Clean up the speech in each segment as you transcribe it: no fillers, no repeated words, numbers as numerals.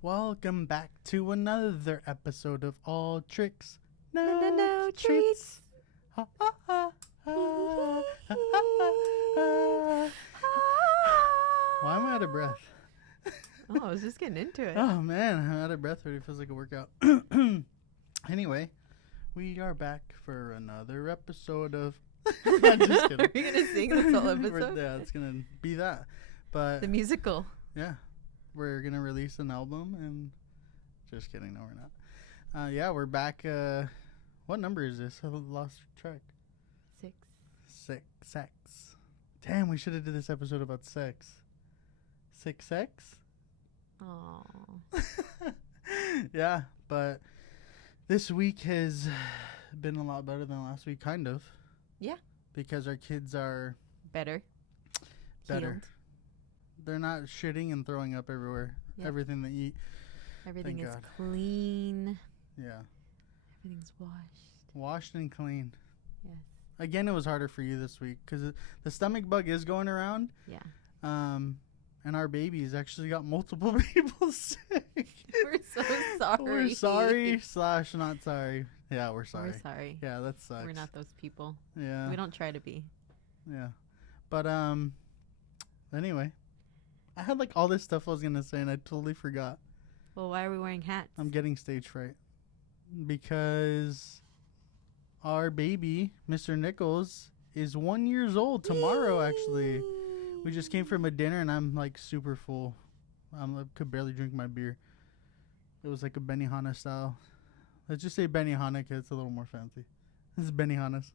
Welcome back to another episode of All Tricks, No Treats. Ha, ha, ha, ha, ha, ha. Why am I out of breath? Oh, I was just getting into it. Oh man, I'm out of breath already. Feels like a workout. Anyway, we are back for another episode of. I'm just kidding. Are you gonna sing this whole episode? Yeah, it's gonna be that. But The musical. yeah, we're gonna release an album and just kidding. No, we're not. Yeah, we're back. What number is this? I lost track. 6. Sex. Damn, we should have did this episode about sex. 6X? Oh. Yeah, but this week has been a lot better than last week, kind of. Yeah. Because our kids are Better. better. Healed. They're not shitting and throwing up everywhere. Yep. Everything they eat. Everything Thank is God. clean. Yeah. Everything's washed. Washed and clean. Yes. Again, it was harder for you this week because the stomach bug is going around. Yeah. And our babies actually got multiple people sick. We're so sorry. We're sorry / not sorry. Yeah, we're sorry. We're sorry. Yeah, that sucks. We're not those people. Yeah. We don't try to be. Yeah. But anyway, I had like all this stuff I was gonna say and I totally forgot. Well, why are we wearing hats? I'm getting stage fright because our baby, Mr. Nichols, is 1 year old tomorrow. Actually, we just came from a dinner and I'm like super full. I could barely drink my beer. It was like a Benihana style. Let's just say Benihana, 'cause it's a little more fancy. This is Benihana's.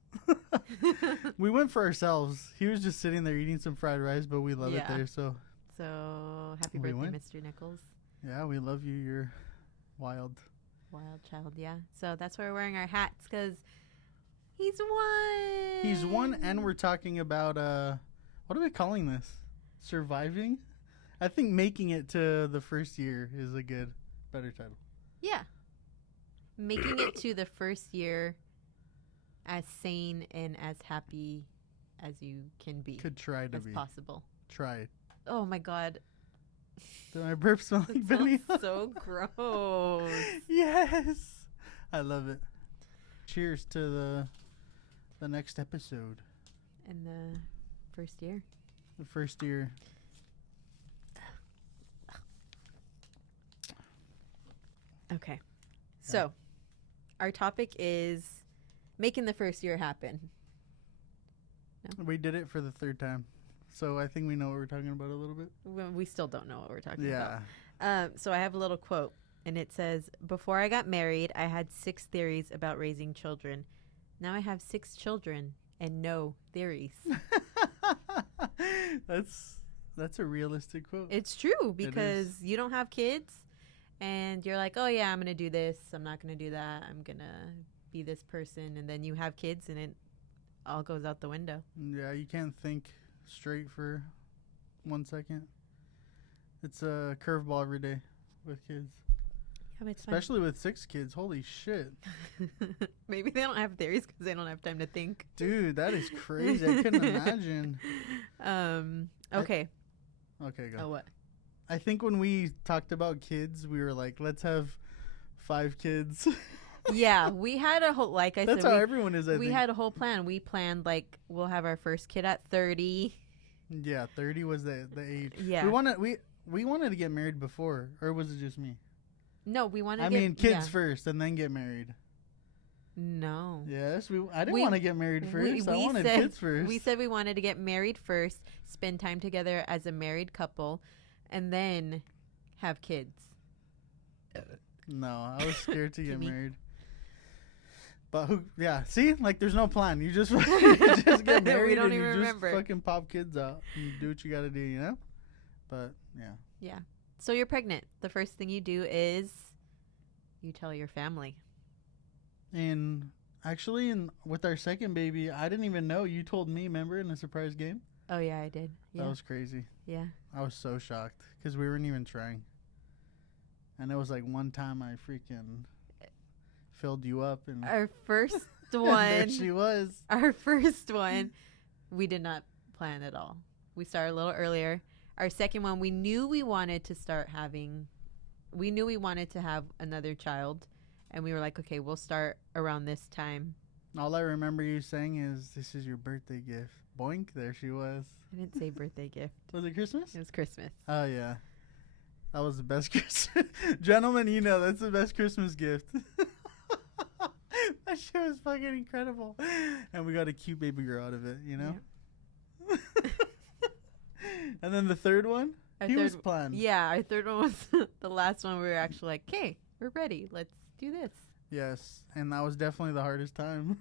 We went for ourselves. He was just sitting there eating some fried rice, but we love it Yeah. there. So Happy We birthday, went. Mr. Nichols. yeah, we love you. You're wild. Wild child, yeah. So that's why we're wearing our hats, because he's 1. He's 1, and we're talking about what are we calling this? Surviving? I think making it to the first year is a better title. Yeah. Making it to the first year as sane and as happy as you can be. Could try to as be. possible. Try. Oh my God. Do my burp smell like That Benny? sounds so gross. Yes. I love it. Cheers to the next episode. In the first year. The first year. Okay. So, our topic is making the first year happen. We did it for the 3rd time. So I think we know what we're talking about a little bit. We still don't know what we're talking Yeah. about. So I have a little quote, and it says, "Before I got married, I had 6 theories about raising children. Now I have 6 children and no theories." That's a realistic quote. It's true, because you don't have kids and you're like, oh yeah, I'm going to do this. I'm not going to do that. I'm going to be this person. And then you have kids and it all goes out the window. Yeah, you can't think straight for 1 second. It's a curveball every day with kids. Yeah, but it's Especially with 6 kids. Holy shit. fine. Maybe they don't have theories because they don't have time to think. Dude, that is crazy. I couldn't imagine. Okay. Okay, go. Oh, what? I think when we talked about kids, we were like, let's have 5 kids. Yeah, we had a whole, like I That's said, how everyone is, I we think. had a whole plan. We planned, like, we'll have our first kid at 30. Yeah, 30 was the age. Yeah. We wanted to get married before, or was it just me? No, we wanted to I get... mean, kids yeah. first and then get married. No. Yes, I didn't We- want to get married first. I wanted kids first. We said we wanted to get married first, spend time together as a married couple, and then have kids. No, I was scared to get Kimmy. married. But yeah, see, like there's no plan. You just just get married We don't and even you remember. just fucking pop kids out and do what you got to do, you know? But yeah. Yeah. So you're pregnant. The first thing you do is you tell your family. And actually, with our second baby, I didn't even know. You told me, remember, in a surprise game? Oh, yeah, I did. Yeah. That was crazy. Yeah. I was so shocked because we weren't even trying. And it was like one time I freaking filled you up. And Our first there one. she was. Our first one, we did not plan at all. We started a little earlier. Our second one, we knew we wanted to start having we knew we wanted to have another child, and we were like, okay, we'll start around this time. All I remember you saying is, "This is your birthday gift." Boink! There she was. I didn't say birthday gift. Was it Christmas? It was Christmas. Oh yeah, that was the best Christmas. Gentlemen, you know that's the best Christmas gift. That shit was fucking incredible, and we got a cute baby girl out of it. You know. Yeah. And then the third one, was planned. Yeah, our third one was the last one. We were actually like, "Okay, we're ready. Let's do this." Yes, and that was definitely the hardest time.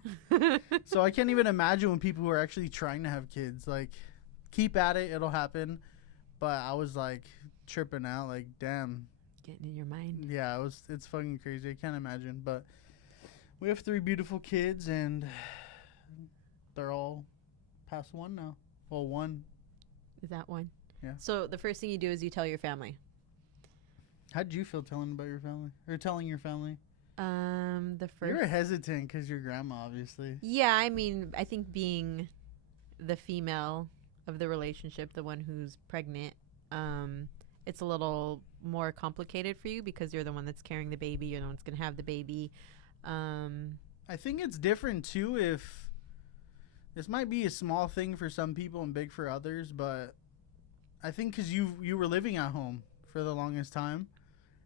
So I can't even imagine when people who are actually trying to have kids. Like, keep at it, it'll happen. But I was like tripping out, like, damn. Getting in your mind. Yeah, it's fucking crazy. I can't imagine. But we have 3 beautiful kids, and they're all past 1 now. Well, 1. Is that 1? Yeah. So the first thing you do is you tell your family. How'd you feel telling about your family? Or telling your family? The first. You were hesitant because your grandma, obviously. Yeah, I mean, I think being the female of the relationship, the one who's pregnant, it's a little more complicated for you because you're the one that's carrying the baby. You're the one that's going to have the baby. I think it's different, too, if this might be a small thing for some people and big for others, but I think because you were living at home for the longest time.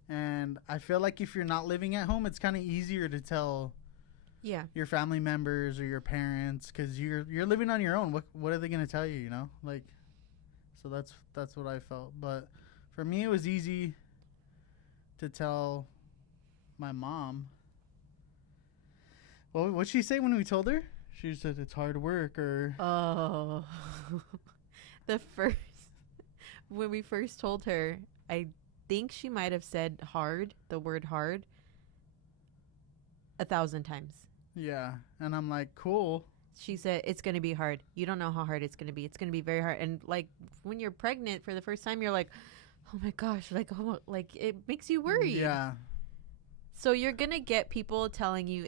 And I feel like if you're not living at home, it's kind of easier to tell your family members or your parents because you're living on your own. What are they going to tell you, you know? Like, so that's what I felt. But for me, it was easy to tell my mom. Well, what'd she say when we told her? She said it's hard work or... Oh. When we first told her, I think she might have said the word hard 1,000 times. Yeah. And I'm like, cool. She said, it's going to be hard. You don't know how hard it's going to be. It's going to be very hard. And like when you're pregnant for the first time, you're like, oh my gosh, like it makes you worried. Yeah. So you're going to get people telling you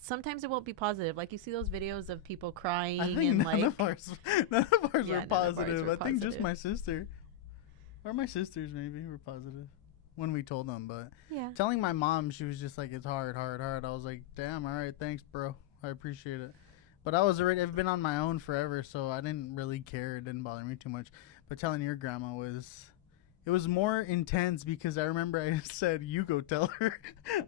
sometimes it won't be positive. Like you see those videos of people crying. I think and none of ours were positive. I think just positive. my sister. Or my sisters maybe were positive when we told them. But yeah, telling my mom, she was just like, it's hard. I was like, damn, all right, thanks, bro. I appreciate it. But I've been on my own forever, so I didn't really care. It didn't bother me too much. But telling your grandma it was more intense because I remember I said, you go tell her.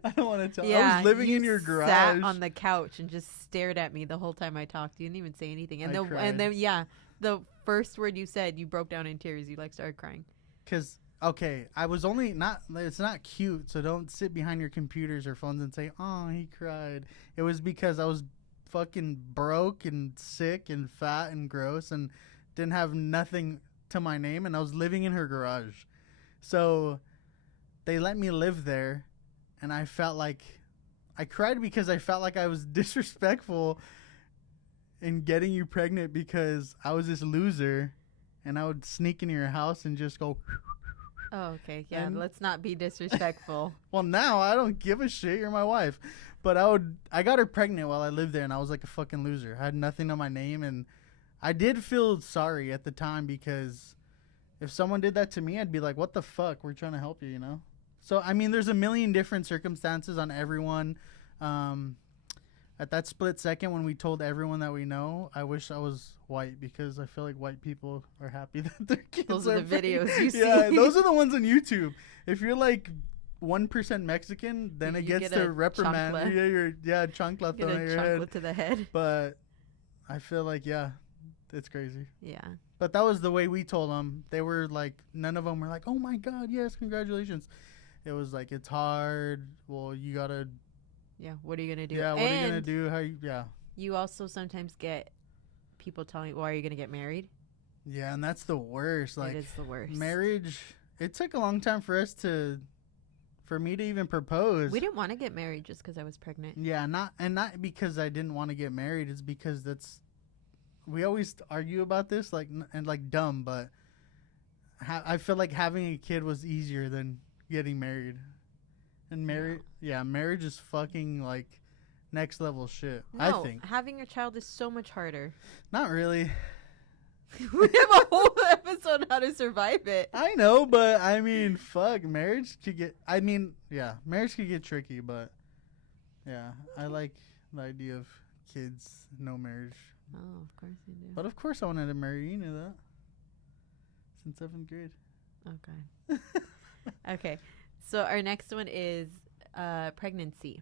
I don't want to tell her. I was living in your garage. Sat on the couch and just stared at me the whole time I talked. You didn't even say anything. And the first word you said, you broke down in tears. You started crying. Because, okay, I was it's not cute, so don't sit behind your computers or phones and say, oh, he cried. It was because I was fucking broke and sick and fat and gross and didn't have nothing to my name, and I was living in her garage. So they let me live there, and I cried because I felt like I was disrespectful in getting you pregnant because I was this loser. And I would sneak into your house and just go. Oh, okay. Yeah, let's not be disrespectful. Well, now I don't give a shit. You're my wife. But I got her pregnant while I lived there, and I was like a fucking loser. I had nothing on my name, and I did feel sorry at the time because if someone did that to me, I'd be like, what the fuck? We're trying to help you, you know? So, I mean, there's a million different circumstances on everyone. At that split second when we told everyone that we know, I wish I was white because I feel like white people are happy that their kids Those are the videos you see. Yeah, those are the ones on YouTube. If you're like 1% Mexican, then it gets to reprimand. Chancla. Chancla thrown at your head. To the head. But I feel like, it's crazy. Yeah. But that was the way we told them. They were like, none of them were like, oh my God, yes, congratulations. It was like, it's hard. Well, you got to. Yeah, what are you going to do? Yeah, what are you going to do? You also sometimes get people telling you, well, are you going to get married? Yeah, and that's the worst. Like, it is the worst. Marriage, it took a long time for me to even propose. We didn't want to get married just because I was pregnant. Yeah, not because I didn't want to get married. It's because we always argue about this, like dumb, but I feel like having a kid was easier than getting married. And marriage is fucking like next level shit. No, I think having a child is so much harder. Not really. We have a whole episode on how to survive it. I know, but I mean, fuck, marriage could get. I mean, yeah, marriage could get tricky, but yeah, I like the idea of kids, no marriage. Oh, of course you do. But of course, I wanted to marry you. You knew that since 7th grade. Okay. Okay. So our next one is pregnancy.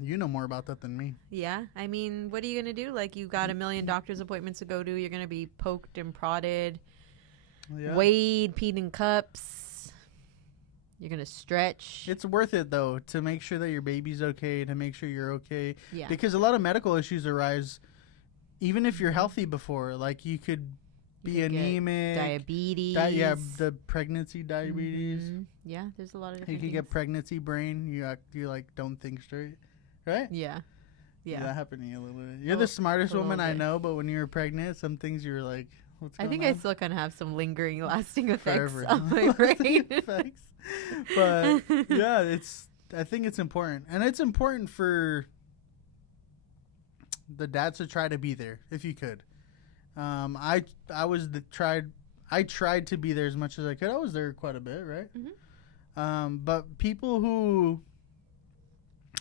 You know more about that than me. Yeah. I mean, what are you going to do? Like, you got a million doctor's appointments to go to. You're going to be poked and prodded, weighed, peed in cups. You're going to stretch. It's worth it, though, to make sure that your baby's okay, to make sure you're okay. Yeah. Because a lot of medical issues arise, even if you're healthy before. Like, you could be anemic. Diabetes. The pregnancy diabetes. Mm-hmm. Yeah, there's a lot of different You could things. get pregnancy brain. You like, don't think straight. Right? Yeah. Yeah. That happened to you a little bit. You're the smartest woman I know, but when you were pregnant, some things you were like, what's going on? I think I still kind of have some lingering, lasting effects Forever. on my brain. Effects. But yeah, I think it's important. And it's important for the dads to try to be there if you could. I tried to be there as much as I could. I was there quite a bit, right? Mm-hmm. But people who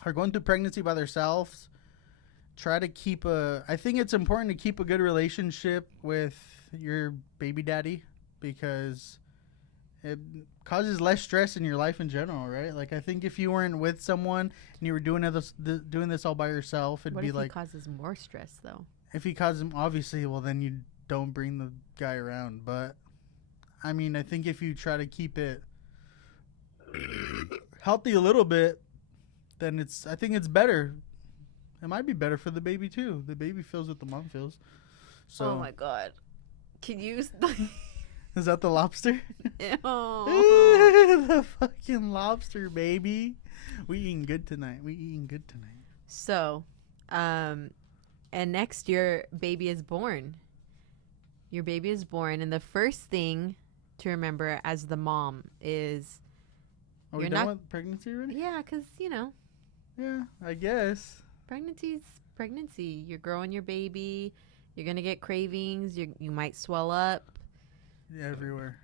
are going through pregnancy by themselves, try to keep I think it's important to keep a good relationship with your baby daddy, because it causes less stress in your life in general, right? Like, I think if you weren't with someone and you were doing this all by yourself, it'd be like... What if he causes more stress, though? If he causes him, obviously, well, then you don't bring the guy around. But, I mean, I think if you try to keep it healthy a little bit, then I think it's better. It might be better for the baby, too. The baby feels what the mom feels. So, oh, my God. Can you... Is that the lobster? Oh. The fucking lobster, baby. We eating good tonight. So, and next your baby is born. Your baby is born, and the first thing to remember as the mom is... Are we done with pregnancy already? Yeah, because, Yeah, I guess. Pregnancy's pregnancy. You're growing your baby. You're going to get cravings. You might swell up. Yeah, everywhere.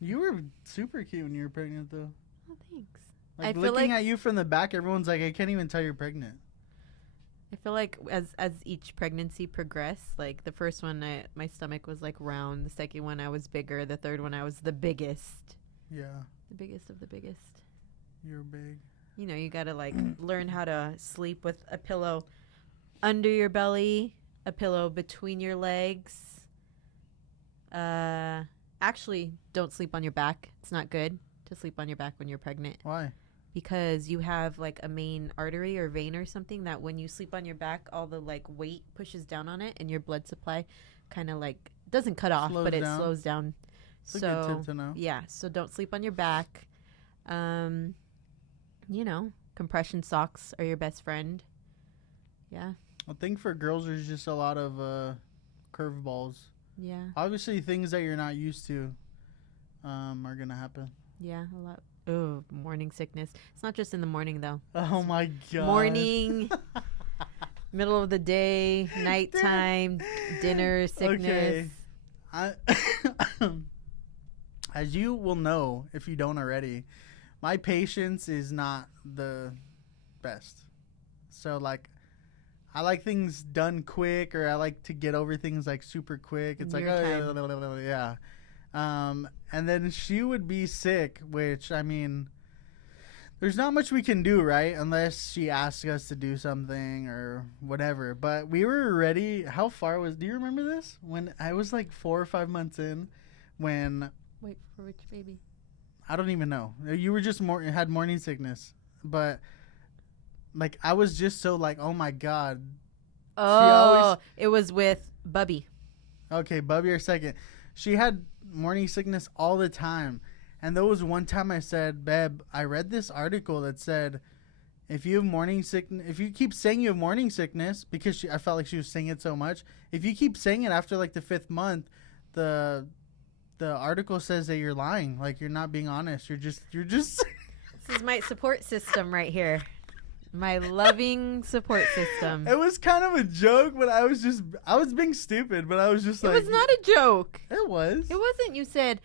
You were super cute when you were pregnant, though. Oh, thanks. Like, I feel looking like at you from the back, everyone's like, I can't even tell you're pregnant. I feel like as each pregnancy progressed, like the first one, my stomach was like round. The second one, I was bigger. The third one, I was the biggest. Yeah. The biggest of the biggest. You're big. You got to like learn how to sleep with a pillow under your belly, a pillow between your legs. Actually, don't sleep on your back. It's not good to sleep on your back when you're pregnant. Why? Because you have like a main artery or vein or something that when you sleep on your back, all the like weight pushes down on it and your blood supply kind of like doesn't cut off, but it slows down. It's a good tip to know. Yeah, so don't sleep on your back. Compression socks are your best friend. Yeah. I think for girls, there's just a lot of curveballs. Yeah. Obviously, things that you're not used to are going to happen. Yeah, a lot. Oh, morning sickness. It's not just in the morning, though. Oh, my God. Morning, middle of the day, nighttime, dinner sickness. Okay. As you will know, if you don't already, my patience is not the best. So, like, I like things done quick, or I like to get over things like super quick. It's like, yeah. And then she would be sick, which, I mean, there's not much we can do, right? Unless she asks us to do something or whatever. But we were ready. How far do you remember this? When I was like 4 or 5 months in, when... Wait, for which baby? I don't even know. You were just had morning sickness. But, like, I was just so like, oh my God. Oh, it was with Bubby. Okay, Bubby, our second. She had morning sickness all the time. And there was one time I said, babe, I read this article that said, if you have morning sickness, if you keep saying you have morning sickness, because I felt like she was saying it so much, if you keep saying it after like the 5th month, the article says that you're lying. Like, you're not being honest. You're just. This is my support system right here. My loving support system. It was kind of a joke, but I was being stupid, but I was just It like. was not a joke. It was. It wasn't. You said,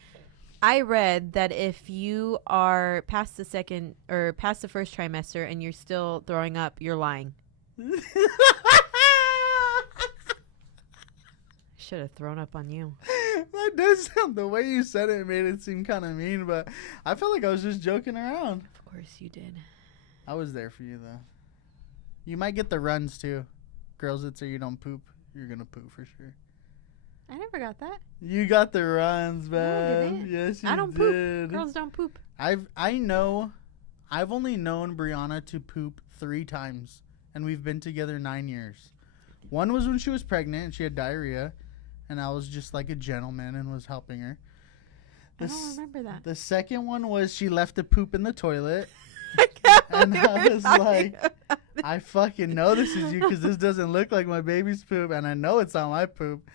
I read that if you are past the second or past the first trimester and you're still throwing up, you're lying. Should have thrown up on you. That does sound, the way you said it made it seem kind of mean, but I felt like I was just joking around. Of course you did. I was there for you, though. You might get the runs, too. Girls that say you don't poop, you're going to poop for sure. I never got that. You got the runs, man. No, I didn't. Yes, you I don't did. poop. Girls don't poop. I've only known Briana to poop 3 times, and we've been together 9 years. One was when she was pregnant and she had diarrhea, and I was just like a gentleman and was helping her. I don't remember that. The second one was she left the poop in the toilet. I can't And believe I you're was talking like, about this. I fucking know this is you because this doesn't look like my baby's poop, and I know it's not my poop.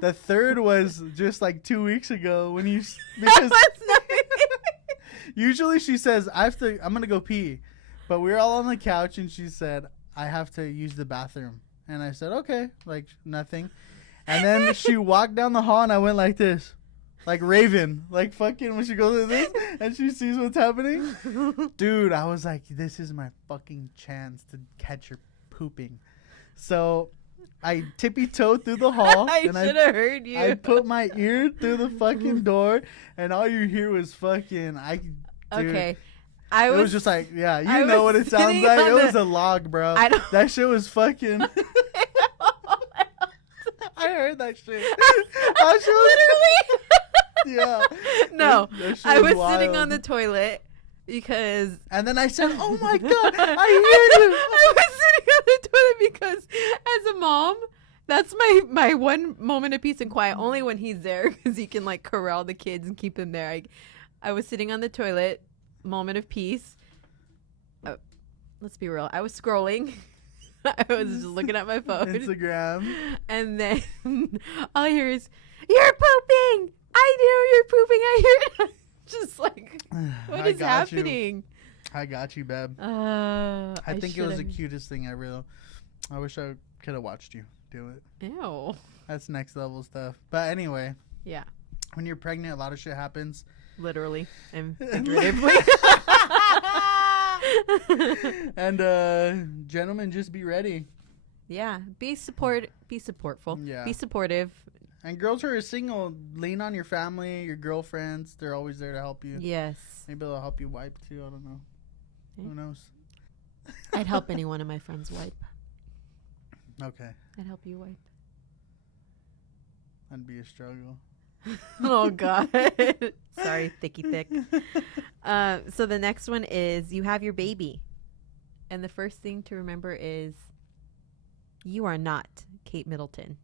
The third was just like 2 weeks ago when you because usually she says I'm gonna go pee, but we were all on the couch and she said I have to use the bathroom, and I said okay, like nothing, and then she walked down the hall and I went like this. Like Raven, like fucking when she goes like this and she sees what's happening. Dude, I was like, this is my fucking chance to catch her pooping. So I tippy-toed through the hall. I and should have heard you. I put my ear through the fucking door and all you hear was fucking, dude, Okay. it was just like, yeah, I you know was what it sounds sitting like. on It was the- a log, bro. I don't- That shit was fucking. I heard that shit. That shit was Literally. yeah. No, That shit I was sitting wild. on the toilet because And then I said, oh my God, I hear you. I was sitting on the toilet because as a mom, that's my one moment of peace and quiet. Only when he's there because he can like corral the kids and keep them there. I was sitting on the toilet, moment of peace. Let's be real. I was scrolling. I was just looking at my phone. Instagram. And then all I hear is, "You're pooping! I knew you're pooping. I hear it." Just like, what I is got you. happening? I got you, babe. I I think it was the should've- cutest thing ever, though. I wish I could have watched you do it. Ew. That's next level stuff. But anyway, Yeah, when you're pregnant, a lot of shit happens. literally and figuratively. And gentlemen, just be ready. Yeah, be supportful. Yeah. Be supportive. And girls who are single, lean on your family, your girlfriends. They're always there to help you. Yes, Maybe they'll help you wipe too. I don't know. Yeah. Who knows? I'd help any one of my friends wipe. Okay. I'd help you wipe. That'd be a struggle. Oh God. Sorry, thicky thick. So the next one is you have your baby, and the first thing to remember is you are not Kate Middleton.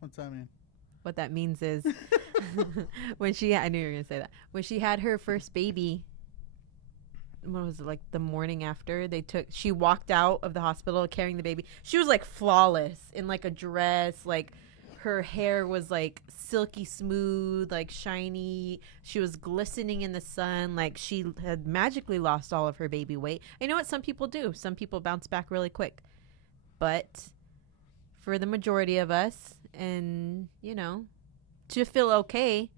What's that mean? What that means is when I knew you were gonna say that, when she had her first baby, what was it, like the morning after she walked out of the hospital carrying the baby. She was like flawless in like a dress, like her hair was like silky smooth, like shiny. She was glistening in the sun, like she had magically lost all of her baby weight. I know what some people do. Some people bounce back really quick. But for the majority of us, and to feel okay,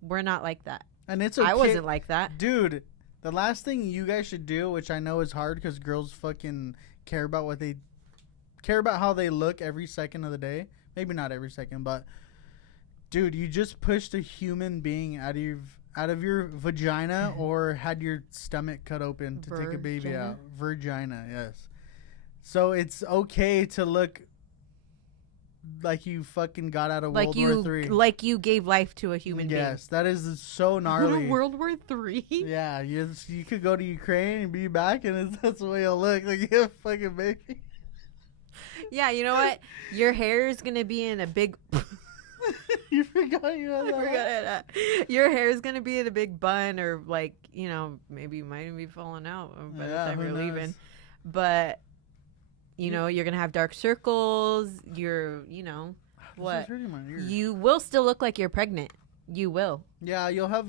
we're not like that. And it's okay. I wasn't like that. Dude, the last thing you guys should do, which I know is hard because girls fucking care about how they look every second of the day. Maybe not every second, but dude, you just pushed a human being out of your vagina or had your stomach cut open to take a baby out. Virgina, yes. So it's okay to look like you fucking got out of World War III. Like you gave life to a human being. Yes, that is so gnarly. World War III? Yeah, you could go to Ukraine and be back, and that's the way you'll look. Like you have a fucking baby. Yeah, you know what? Your hair is gonna be in a big. You forgot you had I that. forgot it. Your hair is gonna be in a big bun, or like maybe you might even be falling out by the time you're leaving. But you're gonna have dark circles. You're This what? is hurting my ear. You will still look like you're pregnant. You will. Yeah, you'll have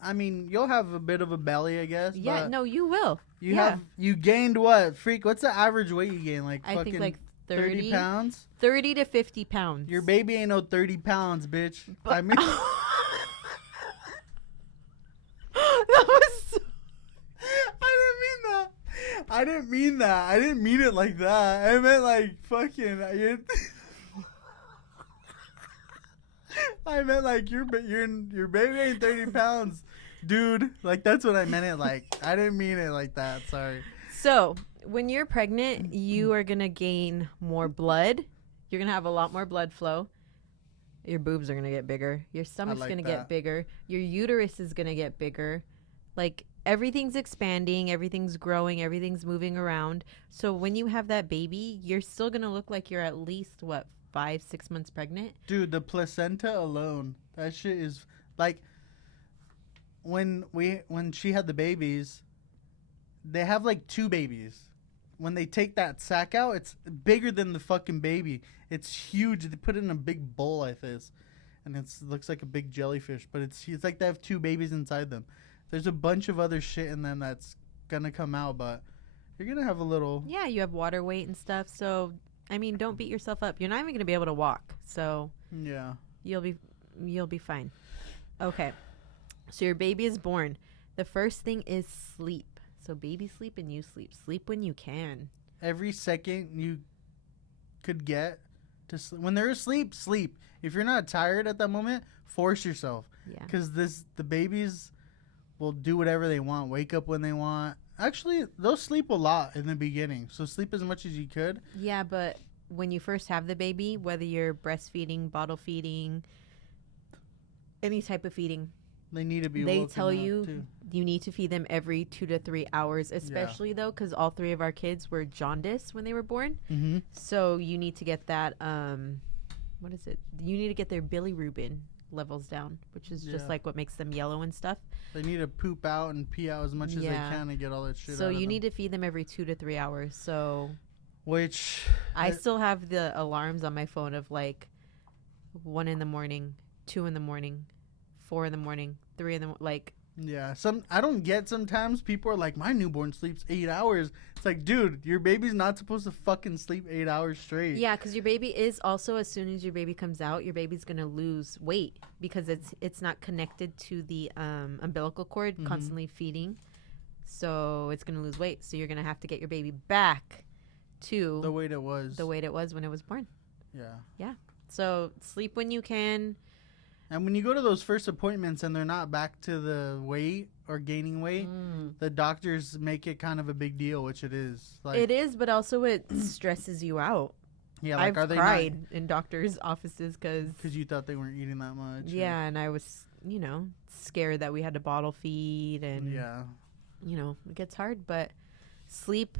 I mean, you'll have a bit of a belly, I guess. Yeah, but no, you will. you gained what? Freak, what's the average weight you gain? Like I fucking think like 30 pounds? 30 to 50 pounds. Your baby ain't no 30 pounds, bitch. But- I mean, that was so- I didn't mean that. I didn't mean it like that. I meant like fucking. I meant like your baby ain't 30 pounds, dude. Like that's what I meant it like. I didn't mean it like that. Sorry. So, when you're pregnant, you are going to gain more blood. You're going to have a lot more blood flow. Your boobs are going to get bigger. Your stomach's like going to that. get bigger. Your uterus is going to get bigger. Like, everything's expanding, everything's growing, everything's moving around. So, when you have that baby, you're still going to look like you're at least, 5-6 months pregnant? Dude, the placenta alone, that shit is like when she had the babies, they have like 2 babies. When they take that sack out, it's bigger than the fucking baby. It's huge. They put it in a big bowl like this, and it looks like a big jellyfish. But it's like they have 2 babies inside them. There's a bunch of other shit in them that's gonna come out, but you're gonna have a little. Yeah, you have water weight and stuff. So, I mean, don't beat yourself up. You're not even gonna be able to walk. So Yeah. you'll be fine. Okay. So your baby is born. The first thing is sleep. So baby sleep and you sleep. Sleep when you can. Every second you could get to when they're asleep, sleep. If you're not tired at that moment, force yourself. Yeah. Because the babies will do whatever they want. Wake up when they want. Actually, they'll sleep a lot in the beginning. So sleep as much as you could. Yeah, but when you first have the baby, whether you're breastfeeding, bottle feeding, any type of feeding, They need to be. they woken tell up, you too. you need to feed them every 2 to 3 hours, especially though, because all 3 of our kids were jaundiced when they were born. Mm-hmm. So you need to get that. What is it? You need to get their bilirubin levels down, which is just Yeah. like what makes them yellow and stuff. They need to poop out and pee out as much as Yeah. they can and get all that shit So out of you need them. to feed them every 2 to 3 hours. So Which I still have the alarms on my phone of like 1 in the morning, 2 in the morning, 4 in the morning, 3 in the like. yeah, I don't get sometimes people are like, my newborn sleeps 8 hours. It's like, dude, your baby's not supposed to fucking sleep 8 hours straight. Yeah, because your baby is also, as soon as your baby comes out, your baby's gonna lose weight because it's not connected to the umbilical cord, Mhm. constantly feeding. So it's gonna lose weight. So you're gonna have to get your baby back to The weight it was. the weight it was when it was born. Yeah. So sleep when you can. And when you go to those first appointments and they're not back to the weight or gaining weight, the doctors make it kind of a big deal, which it is. Like, It is, but also it stresses you out. yeah, like, I've are they cried in doctors' offices because because you thought they weren't eating that much? yeah, and I was scared that we had to bottle feed and Yeah. it gets hard. But sleep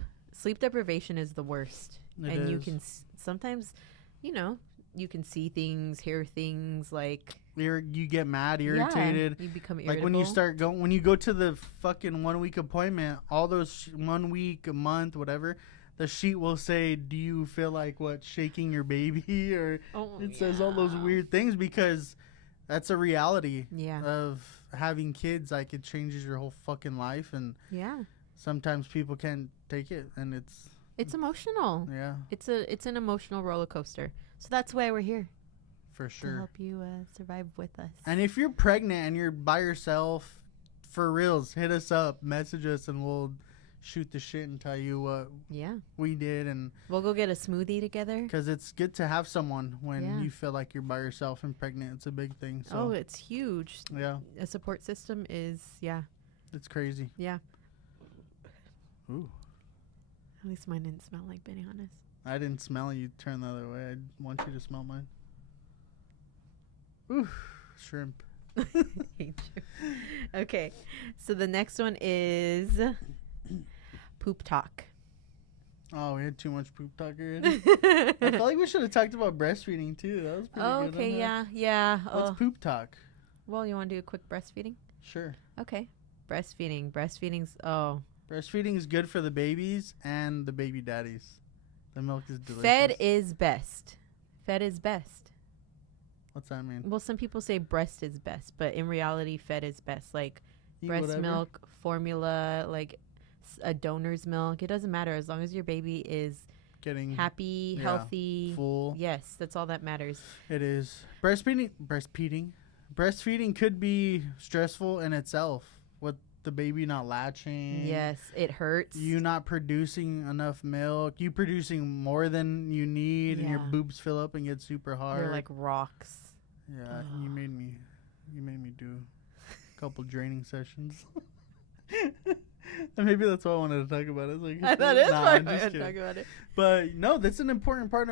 deprivation is the worst, It and you is. can sometimes, you can see things, hear things like You get mad, irritated. Yeah, you become irritable. Like when you go to the fucking 1 week appointment, all those 1 week, a month, whatever, the sheet will say, do you feel like shaking your baby? Or it says all those weird things because that's a reality Yeah. of having kids. Like it changes your whole fucking life. And Yeah. sometimes people can't take it. And It's emotional. yeah, It's an emotional roller coaster. So that's why we're here for to sure. help you survive with us. And if you're pregnant and you're by yourself, for reals, hit us up, message us, and we'll shoot the shit and tell you what Yeah. we did. And We'll go get a smoothie together. because it's good to have someone when Yeah. you feel like you're by yourself and pregnant. It's a big thing. So Oh, it's huge. yeah, A support system is, it's crazy. yeah. Ooh, At least mine didn't smell like bananas. I didn't smell you. Turn the other way. I want you to smell mine. Ooh, shrimp. Hate you. Okay, so the next one is poop talk. Oh, we had too much poop talk already. I feel like we should have talked about breastfeeding too. That was pretty good. Okay, huh? yeah. What's poop talk? Well, you want to do a quick breastfeeding? Sure. Okay. Breastfeeding's Breastfeeding is good for the babies and the baby daddies. The milk is delicious. fed is best. Fed is best. What's that mean? Well, some people say breast is best, but in reality, fed is best. Like Eat breast whatever. milk, formula, like a donor's milk. It doesn't matter as long as your baby is Getting happy, yeah, healthy. full. Yes, that's all that matters. It is. Breastfeeding could be stressful in itself with the baby not latching. Yes, it hurts. You not producing enough milk. You producing more than you need, and your Yeah. boobs fill up and get super hard. They're like rocks. yeah, Ugh. you made me do a couple draining sessions. And maybe that's what I wanted to talk about. It's like That is nah, why I'm I just had to kidding. talk about it. But no, that's an important part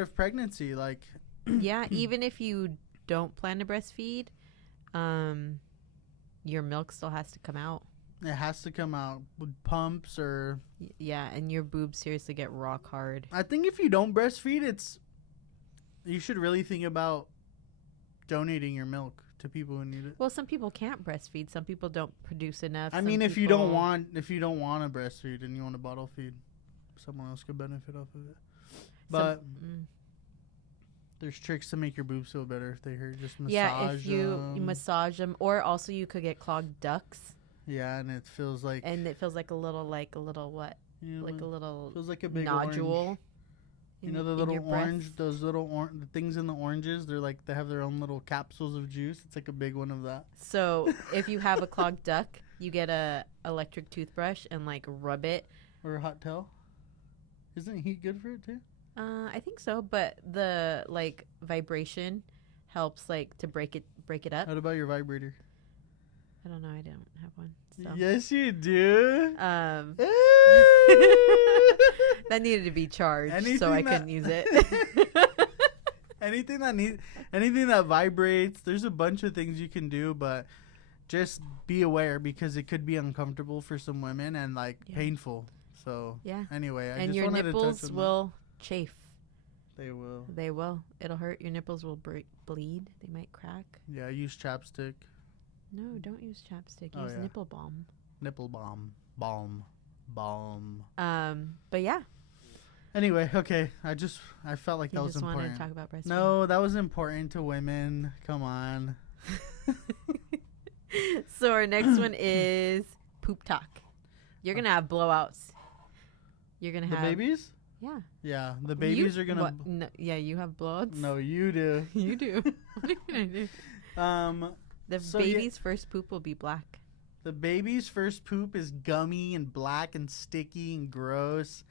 of pregnancy. Like Yeah, even if you don't plan to breastfeed, your milk still has to come out. it has to come out with pumps or. Yeah, and your boobs seriously get rock hard. I think if you don't breastfeed, you should really think about donating your milk to people who need it. Well, some people can't breastfeed. Some people don't produce enough. I Some mean, if you don't people- want to breastfeed and you want to bottle feed, someone else could benefit off of it. But there's tricks to make your boobs feel better if they hurt. Just massage yeah, if you them. massage them, or also you could get clogged ducts, Yeah, and it feels like and it feels like a little what, you know, like a little feels like a big nodule. orange. You know the in little your orange, breast? those little the things in the oranges. They have their own little capsules of juice. It's like a big one of that. So if you have a clogged duct, you get a electric toothbrush and like rub it. Or a hot towel. Isn't heat good for it too? I think so, but the like vibration helps like to break it up. What about your vibrator? I don't know. I don't have one. So. Yes, you do. That needed to be charged, so Anything I that- couldn't use it. anything that vibrates. There's a bunch of things you can do, but just be aware because it could be uncomfortable for some women and like Yeah. painful. So Yeah. anyway, I And just your wanted to nipples touch on will chafe. that. They will. They will. It'll hurt. Your nipples will bleed. They might crack. Yeah, use chapstick, No, don't use chapstick. Oh, Use yeah. nipple balm. nipple balm. But yeah, Anyway, okay. I felt like you that was just wanted important. to talk about breastfeeding. No, that was important to women. Come on. So our next one is poop talk. You're gonna have blowouts. You're gonna The have babies? Yeah. Yeah, the babies are gonna. What? No, yeah, you have blowouts. No, you do. You do. What are you gonna do? The So, yeah. baby's first poop will be black. The baby's first poop is gummy and black and sticky and gross,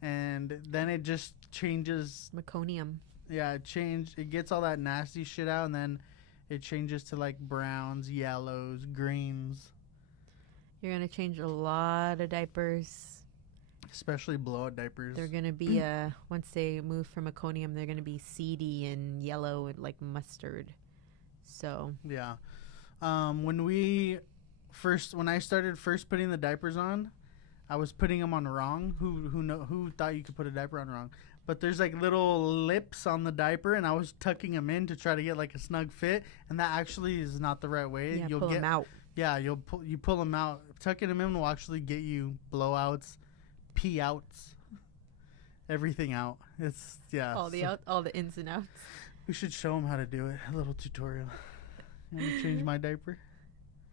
and then it just changes. Meconium. Yeah, it gets all that nasty shit out, and then it changes to like browns, yellows, greens, You're gonna change a lot of diapers. especially blowout diapers. They're gonna be once they move from meconium, they're gonna be seedy and yellow and like mustard. So Yeah. When I started first putting the diapers on, I was putting them on wrong. Who thought you could put a diaper on wrong? But there's like little lips on the diaper, and I was tucking them in to try to get like a snug fit, and that actually is not the right way. yeah, pull them out. Yeah, you pull them out. Tucking them in will actually get you blowouts, pee outs, everything out. It's All the ins and outs. We should show them how to do it. A little tutorial. You want to change my diaper?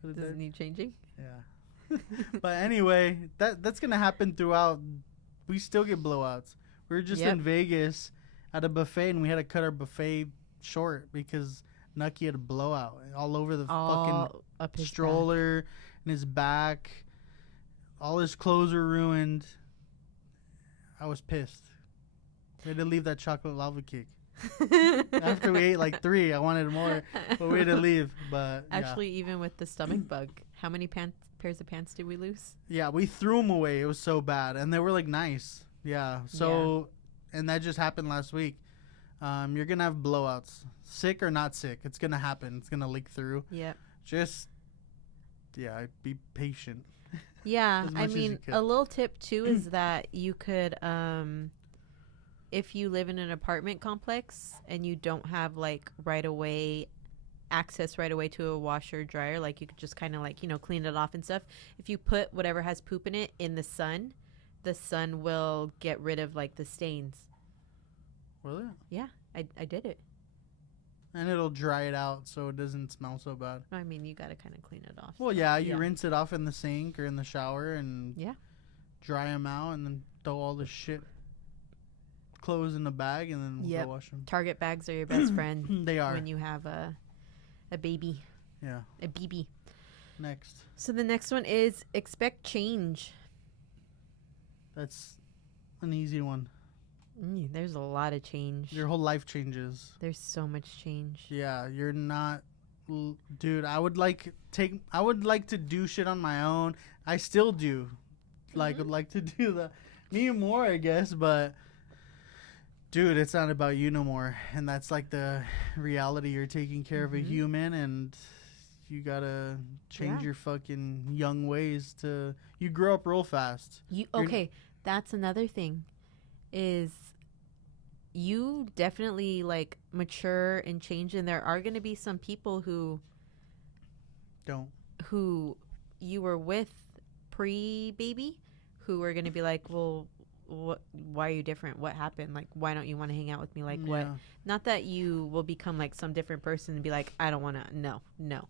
For the Does diaper? it need changing? Yeah. But anyway, that's gonna happen throughout. We still get blowouts. We were just in Yep. Vegas at a buffet, and we had to cut our buffet short because Nucky had a blowout all over the All up fucking his stroller and his back. All his clothes were ruined. I was pissed. We had to leave that chocolate lava cake. back. After we ate like 3, I wanted more, but we had to leave. But Actually, even with the stomach bug, how many pairs of pants did we lose? yeah, we threw them away. It was so bad, and they were like nice. Yeah. So, and that just happened last week. You're gonna have blowouts, sick or not sick. It's gonna happen. It's gonna leak through. Yeah. Just be patient. Yeah, As much I as mean, you could. a little tip too is that you could, if you live in an apartment complex and you don't have like access right away to a washer or dryer, like you could just kind of like, clean it off and stuff. If you put whatever has poop in it in the sun will get rid of like the stains. Really? Yeah, I did it. And it'll dry it out so it doesn't smell so bad. I mean, you got to kind of clean it off. Well, yeah, you rinse it off in the sink or in the shower and Yeah. dry them out and then throw all the shit clothes in the bag and then Yep. go wash them. Target bags are your best friend They are. when you have a baby. Yeah. A BB. Next. So the next one is expect change. That's an easy one. There's a lot of change. Your whole life changes. There's so much change. Yeah, you're not, dude. I would like to do shit on my own. I still do, would like to do that. Me more, I guess, but dude, it's not about you no more. And that's like the reality. You're taking care of a human, and you gotta change your fucking young ways to. You grow up real fast. That's another thing, is you definitely like mature and change, and there are going to be some people who you were with pre-baby who are going to be like, well, why are you different? What happened? Like, why don't you want to hang out with me? Like, what? Not that you will become like some different person and be like, I don't want to. No.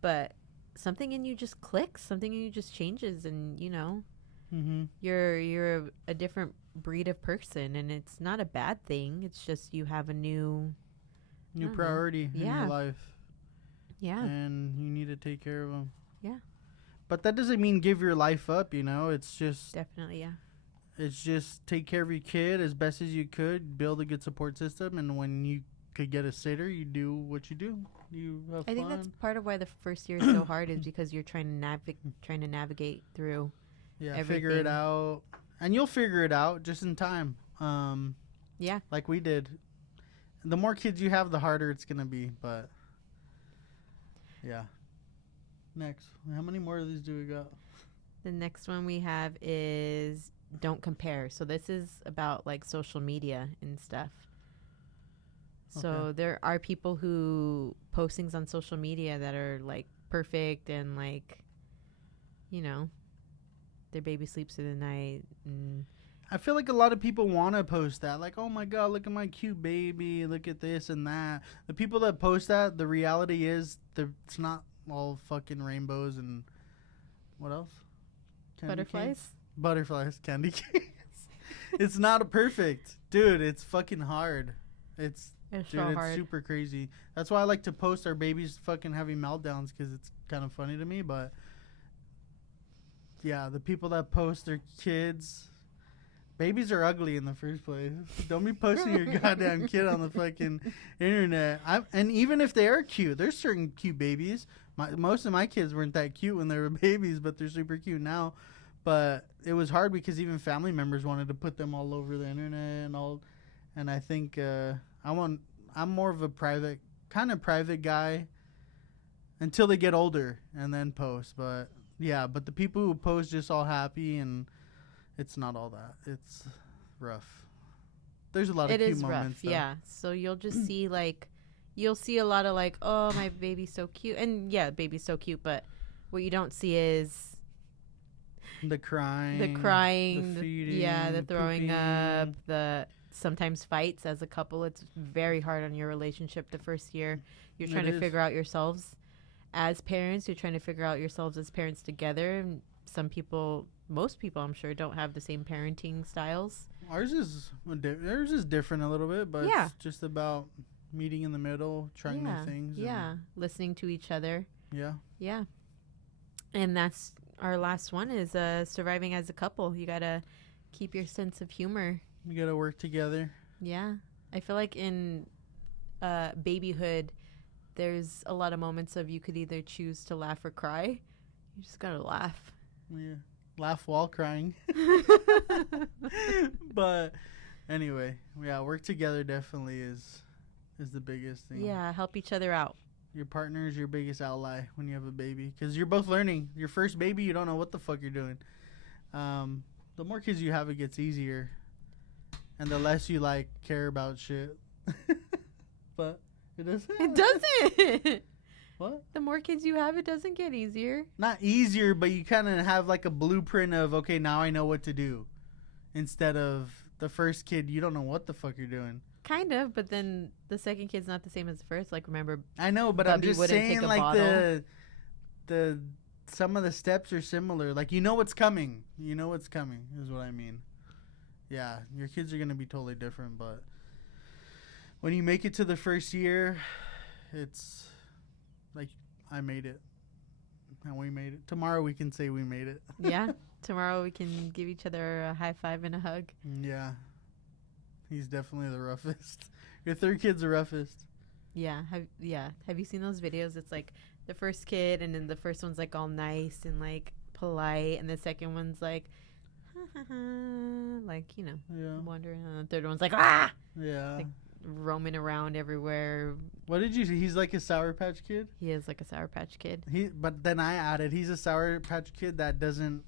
But something in you just clicks. Something in you just changes, and you're a different breed of person, and it's not a bad thing. It's just you have a new priority in your life. Yeah. And you need to take care of them. Yeah. But that doesn't mean give your life up, It's just... Definitely, yeah. It's just take care of your kid as best as you could, build a good support system, and when you could get a sitter, you do what you do. You have fun. I think that's part of why the first year is so hard, is because you're trying to navigate through everything. Figure it out. And you'll figure it out just in time. Yeah. Like we did. The more kids you have, the harder it's going to be, but... Yeah. Next. How many more of these do we got? The next one we have is don't compare. So this is about like social media and stuff. So there are people who post things on social media that are like perfect and like, their baby sleeps through the night. And I feel like a lot of people want to post that. Like, oh my God, look at my cute baby. Look at this and that. The people that post that, the reality is it's not all fucking rainbows and what else? Butterflies, candy canes. It's not perfect. Dude, it's fucking hard. It's hard. Super crazy. That's why I like to post our babies fucking having meltdowns, because it's kind of funny to me. But yeah, the people that post their kids, babies are ugly in the first place. Don't be posting your goddamn kid on the fucking internet. And even if they are cute, there's certain cute babies. Most of my kids weren't that cute when they were babies, but they're super cute now. But it was hard because even family members wanted to put them all over the internet and all. And I think I'm more of a private guy until they get older and then post. But yeah, but the people who post just all happy, and it's not all that. It's rough. There's a lot of cute moments. Yeah. So you'll just see you'll see a lot of like, oh, my baby's so cute, and yeah, baby's so cute. But what you don't see is the crying, the feeding, the throwing pooping. up, the sometimes fights as a couple. It's very hard on your relationship the first year. You're trying to figure out yourselves as parents. You're trying to figure out yourselves as parents together. And most people, I'm sure, don't have the same parenting styles. Ours is different a little bit, but it's just about meeting in the middle, trying new things. Yeah, listening to each other. Yeah. Yeah. And that's our last one, is surviving as a couple. You got to keep your sense of humor. You got to work together. Yeah. I feel like in babyhood, there's a lot of moments of you could either choose to laugh or cry. You just got to laugh. Yeah. Laugh while crying. But anyway, yeah, work together definitely is the biggest thing. Yeah, help each other out. Your partner is your biggest ally when you have a baby, because you're both learning. Your first baby, you don't know what the fuck you're doing. The more kids you have, it gets easier, and the less you care about shit. But it doesn't. It doesn't. What? The more kids you have, it doesn't get easier. Not easier, but you kind of have a blueprint of, okay, now I know what to do. Instead of the first kid, you don't know what the fuck you're doing. Kind of, but then the second kid's not the same as the first. Like, remember, I know, but I'm Bubby just wouldn't saying, take a like bottle. the some of the steps are similar. Like, you know what's coming. You know what's coming is what I mean. Yeah, your kids are gonna be totally different, but when you make it to the first year, it's like I made it, and we made it. Tomorrow we can say we made it. Yeah. Tomorrow we can give each other a high five and a hug. Yeah, he's definitely the roughest. Your third kid's the roughest. Yeah. Have you seen those videos? It's like the first kid, and then the first one's like all nice and like polite, and the second one's like, like, you know, Yeah, wandering, and the third one's like, ah, yeah. like roaming around everywhere. What did you say? He's like a Sour Patch Kid. He is like a Sour Patch Kid. But then I added, he's a Sour Patch Kid that doesn't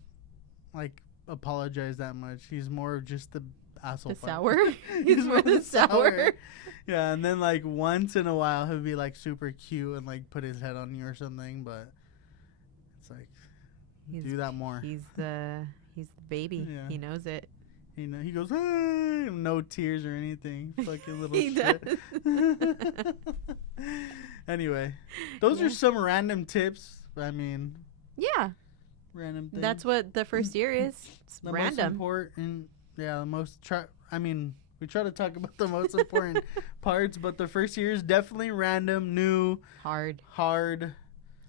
like apologize that much. He's more of just the asshole. The sour. He's more the sour. Yeah, and then like once in a while he'll be like super cute and like put his head on you or something, but it's like do that more. He's the baby. Yeah. He knows it. You know, he goes, hey, no tears or anything. Fucking little He shit. Anyway, those are some random tips. I mean, Yeah. random things. That's what the first year is. It's the most random. important. Yeah, the most. We try to talk about the most important parts, but the first year is definitely random, new, Hard.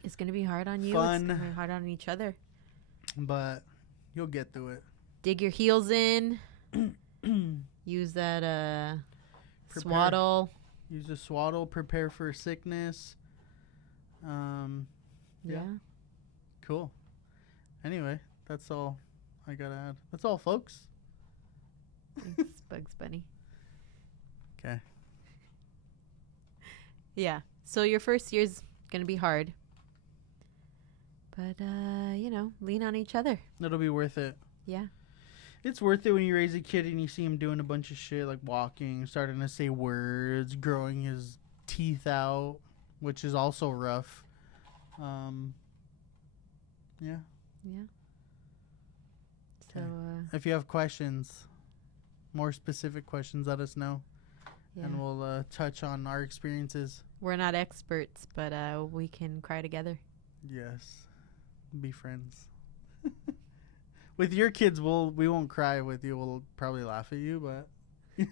It's gonna be hard on you. Fun. It's gonna be hard on each other. but you'll get through it. Dig your heels in. Use that swaddle. Use the swaddle. Prepare for sickness. Yeah. Cool. Anyway, that's all I gotta add. That's all, folks. Thanks, Bugs Bunny. Okay. Yeah. So your first year's gonna be hard. But you know, lean on each other. It'll be worth it. Yeah. It's worth it when you raise a kid and you see him doing a bunch of shit like walking, starting to say words, growing his teeth out, which is also rough. Yeah. Yeah. So If you have questions, more specific questions, let us know. yeah. And we'll touch on our experiences. We're not experts, but we can cry together. Yes. Be friends. With your kids, we won't cry with you. We'll probably laugh at you, but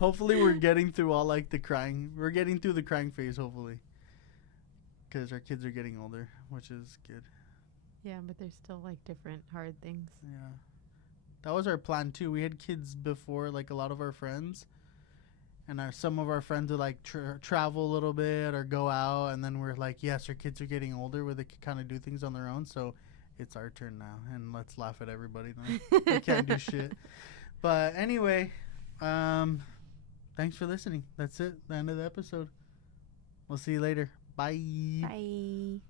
hopefully we're getting through all like the crying. We're getting through the crying phase, hopefully. Because our kids are getting older, which is good. Yeah, but there's still like different hard things. Yeah. That was our plan too. We had kids before, like a lot of our friends. And some of our friends would like travel a little bit or go out. And then we're like, yes, our kids are getting older where they can kind of do things on their own. So it's our turn now. And let's laugh at everybody now. They can't do shit. But anyway, thanks for listening. That's it. The end of the episode. We'll see you later. Bye. Bye.